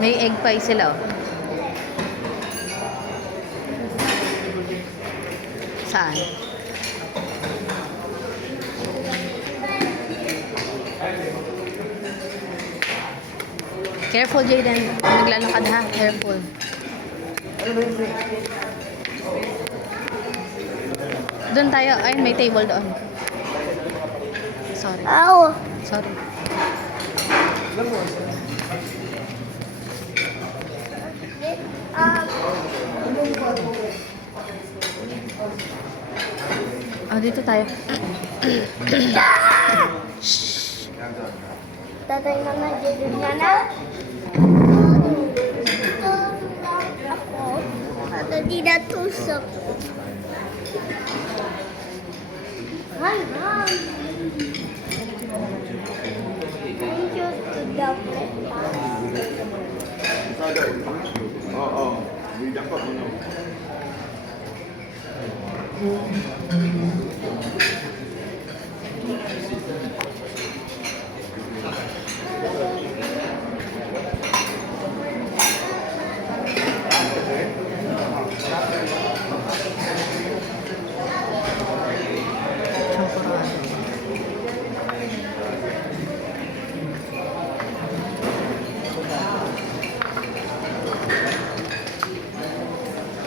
May egg pie sila, oh. Saan? Careful, Jayden. Naglalakad, ha? Careful. Doon tayo. Ayun, may table doon. Sorry. Ow! Sorry. Oh, dito tayo. Tatay na na, dito na. Ako, at di na tusok. Hi, Mom. Thank you to the Oo. May dapat mo na.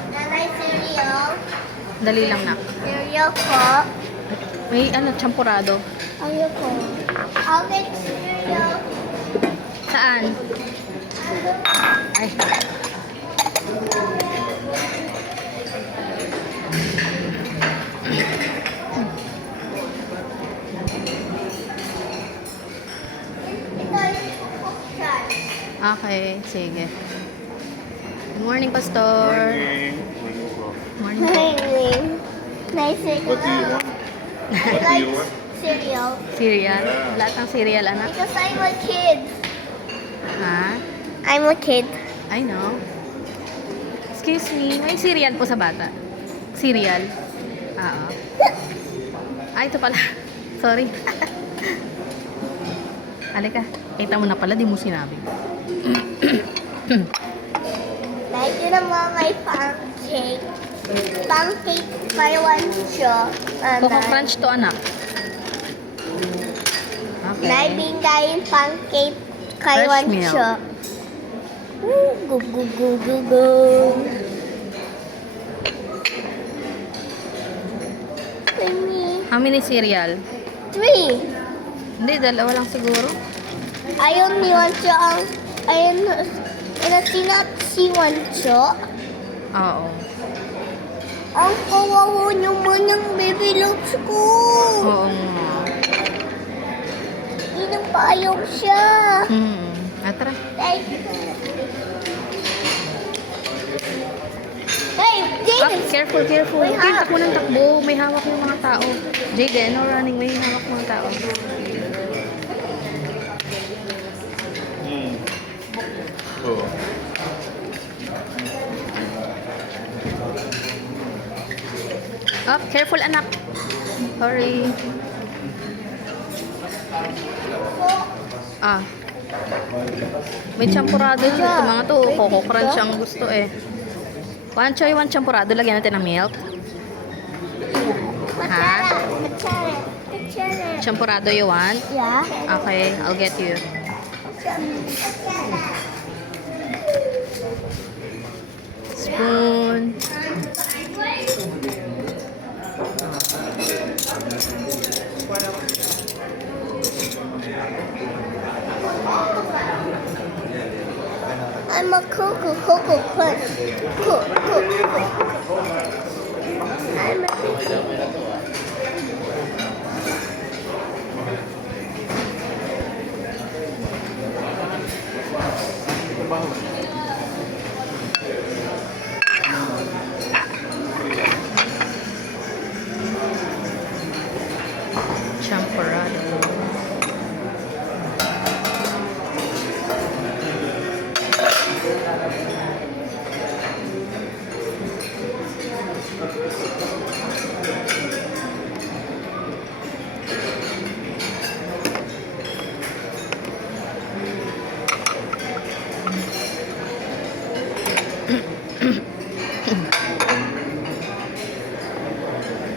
Nanay cereal. Dali lang, nak. Cereal po. May ano, champurado. Ayoko. I'll get cereal. Saan? Ay. Okay, sige. Good morning, Pastor. Morning po. Morning. Nice What do you want? I What do like you want? cereal Cereal? Lahat ng cereal, anak. because I'm a kid. Ha? I'm a kid. I know. Excuse me, may cereal po sa bata. Cereal? Oo. Ah, ito pala. Sorry. Halika. Kita mo na pala, di mo sinabi. Like yun ang mga may pancake. Pancake by one show. Coco Crunch to, anak. Okay. Naibingayin pancake kay Fresh one milk. show. Go, go, go, go, go. How many cereal? 3. Hindi, dalawa lang siguro. Ayun ni Wancho ang ayun inatinap si Wancho. Oo. Ang kawawa naman ng baby loves ko. Oo nga. Inapayaw siya. Tara. Hey, Ah, Jaden! careful, careful. May Okay, hawak. takbo ng takbo. May hawak yung mga tao. Jaden, no running. May hawak mga tao. Oo. Oh, careful, anak. Sorry. Ah. May champurado dito. Mga to, Coco Crunch ang gusto eh. One choy, one champurado. Lagyan natin ng milk. Kutsara, kutsara, kutsara. Champurado you want? Yeah. Okay, I'll get you. Spoon. I'm a cuckoo, cuckoo, punch. Cook, cook, cook. I'm a Champorado.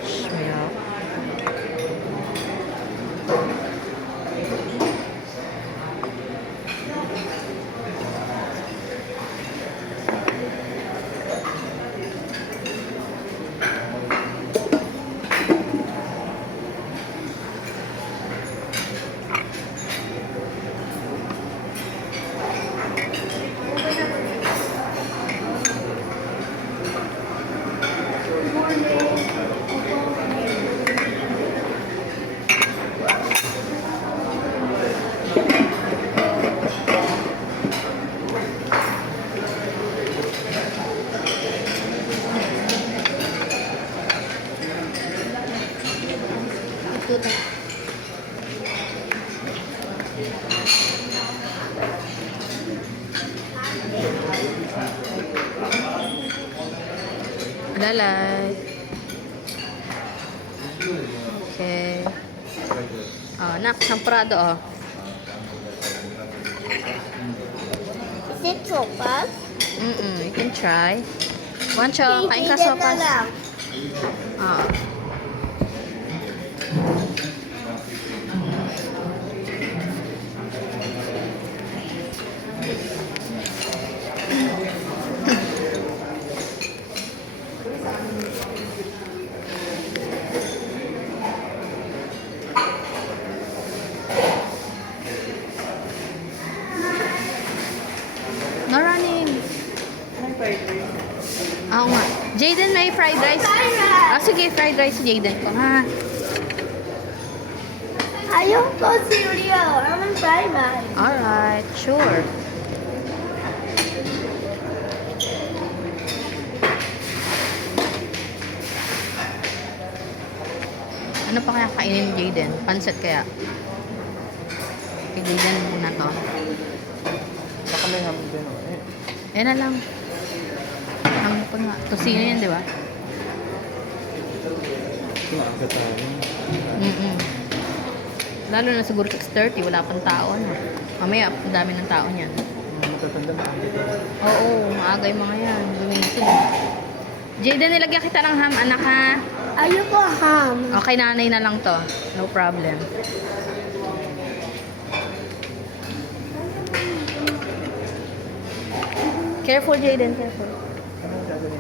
Shmyok. Lalay. Okay. Oh, nak, champorado, oh. Is it sopas? You can try. Wancho, kain ka sopas. Ah. No running. Oo nga. Jaden, may fried rice. Ah, sige, fried rice si Jaden ko, ha? Ayoko cereal. I want fried rice. Alright, sure. Ano pa kaya kainin ni Jaden? Pancit kaya? Kay Jaden muna to. Baka may ham din. Yan na lang. Ang pa nga. Tosino yan, di ba? Maaga tayo. Lalo na siguro 6:30, wala pang tao. Ano? Mamaya, ang dami ng tao niyan. Matatanda na kami. Oo, maaga yung mga yan. Gumising. Jaden, nilagyan kita ng ham, anak, ha? Ayoko ham. Okay, nanay na lang to. No problem. Careful, Jaden. Careful. Anong gagawin?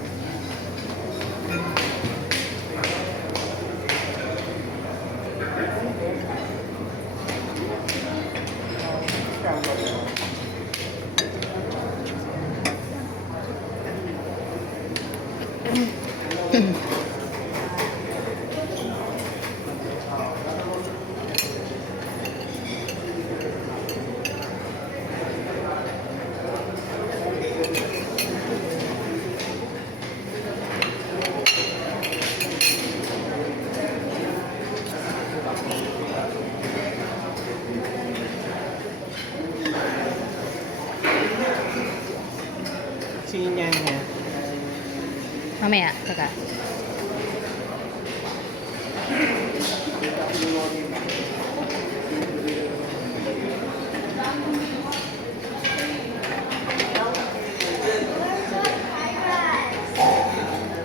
Sinya niya. Mamaya, saka.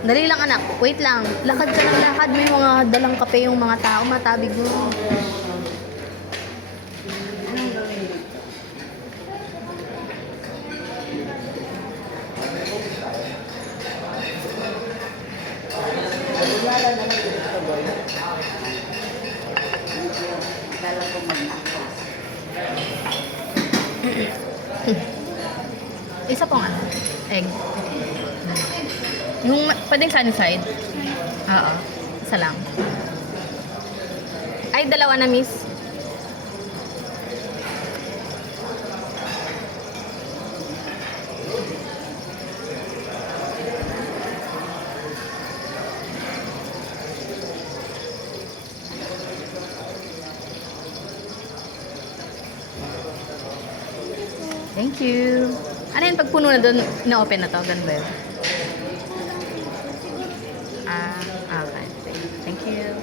Dali lang, anak. Wait lang. Lakad ka ng lakad. May mga dalang kape yung mga tao. Matabig mo. Isa pong ano, egg. Yung pwedeng sunny side. Oo. Isa lang. Ay, dalawa na, miss. Thank you. Ano yun, pag puno na doon, na-open na to? Ganun ba yun? Okay. Thank you.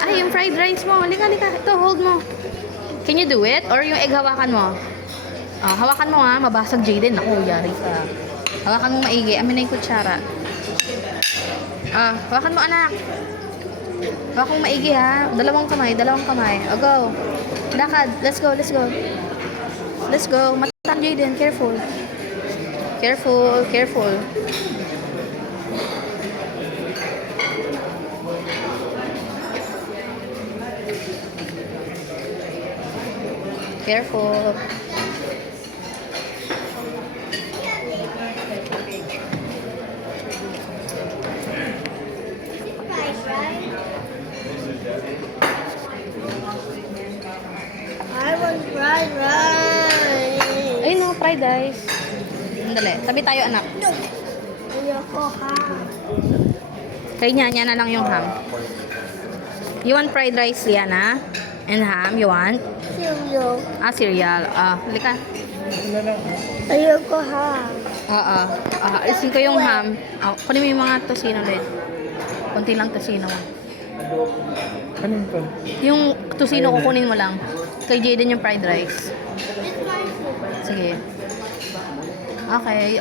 Ay, yung fried rice mo. Halika. Ito, hold mo. Can you do it? Or yung egg hawakan mo? Hawakan mo ha. Mabasag Jaden. Ako, yari ka. Hawakan mo maigi. Amin na yung kutsara. Hawakan mo, anak. Hawakan mo maigi ha. Dalawang kamay. O, go. Lakad. Let's go. Matan Jaden. Careful. Careful. Fried rice. I want fried rice. Ayun no, fried rice. Sandali. Tabi tayo, anak. Ayoko ha. Kay niya na lang yung ham. You want fried rice, Liana? And ham, you want? Cereal. Cereal. Halika. Ayoko ha. Alisin ko yung ham. Kunin mo yung mga tosino ulit. Kunti lang tosino mo. Ano to? Yung tosino kukunin mo lang. Kay Jaden yung fried rice. Sige. Okay.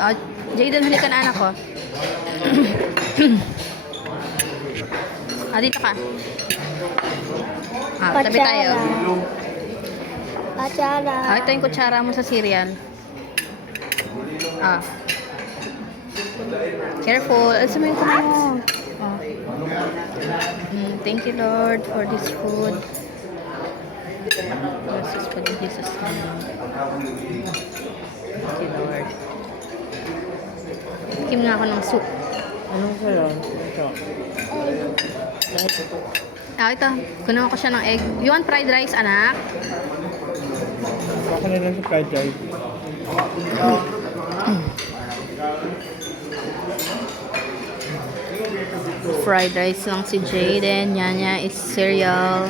Jaden, halika na, anak ko. Dito ka. Tabi tayo. Kutsara. Ito yung kutsara mo sa cereal. Careful. Alisin mo yung kamay mo. Thank you, Lord, for this food. Bless for Jesus' name. Thank you, Lord. Kim nga ako ng soup. Anong kaya? Ito. Ito. Kunin ko siya ng egg. You want fried rice, anak? Baka na lang sa fried rice. Fried rice lang si Jaden. Yan niya is cereal.